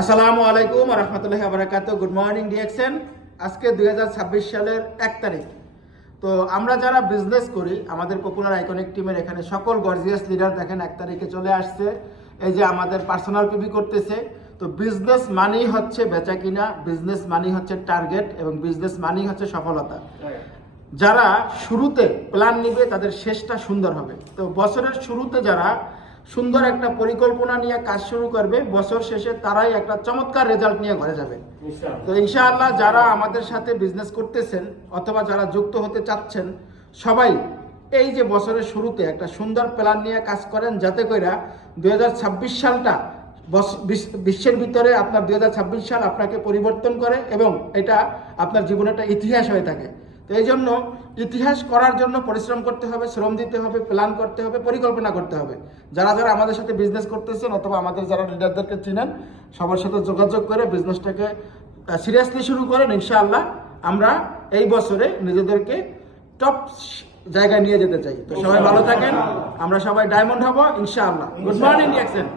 আসসালামু আলাইকুম ওয়া রাহমাতুল্লাহি ওয়া বারাকাতুহু। Good morning DXN. আজকে 2026 সালের 1 তারিখ। তো আমরা যারা বিজনেস করি, আমাদের পপুলার আইকনিক টিমের এখানে সকল গর্জিয়াস লিডার দেখেন 1 তারিখে চলে আসছে। এই যে আমাদের পার্সোনাল পিবি করতেছে। তো বিজনেস মানেই হচ্ছে বেচা কিনা, বিজনেস মানেই হচ্ছে টার্গেট এবং বিজনেস মানেই হচ্ছে সফলতা। যারা শুরুতে প্ল্যান নিবে তাদের শেষটা সুন্দর হবে। তো বছরের শুরুতে যারা সুন্দর একটা পরিকল্পনা নিয়ে কাজ শুরু করবে, বছর শেষে তারাই একটা চমৎকার রেজাল্ট নিয়ে ঘরে যাবে। তো ইনশাআল্লাহ যারা আমাদের সাথে বিজনেস করতেছেন অথবা যারা যুক্ত হতে চাচ্ছেন, সবাই এই যে বছরের শুরুতে একটা সুন্দর প্ল্যান নিয়ে কাজ করেন, যাতে কইরা 2026 সালটা বিশ্বের ভিতরে আপনার 2026 সাল আপনাকে পরিবর্তন করে এবং এটা আপনার জীবনে একটা ইতিহাস হয়ে থাকে। তো এই জন্য ইতিহাস করার জন্য পরিশ্রম করতে হবে, শ্রম দিতে হবে, প্ল্যান করতে হবে, পরিকল্পনা করতে হবে। যারা যারা আমাদের সাথে বিজনেস করতেছেন অথবা আমাদের যারা লিডারদেরকে চিনেন, সবার সাথে যোগাযোগ করে বিজনেসটাকে সিরিয়াসলি শুরু করেন। ইনশাআল্লাহ আমরা এই বছরে নিজেদেরকে টপ জায়গায় নিয়ে যেতে চাই। তো সবাই ভালো থাকেন, আমরা সবাই ডায়মন্ড হব ইনশাআল্লাহ। Good morning DXN.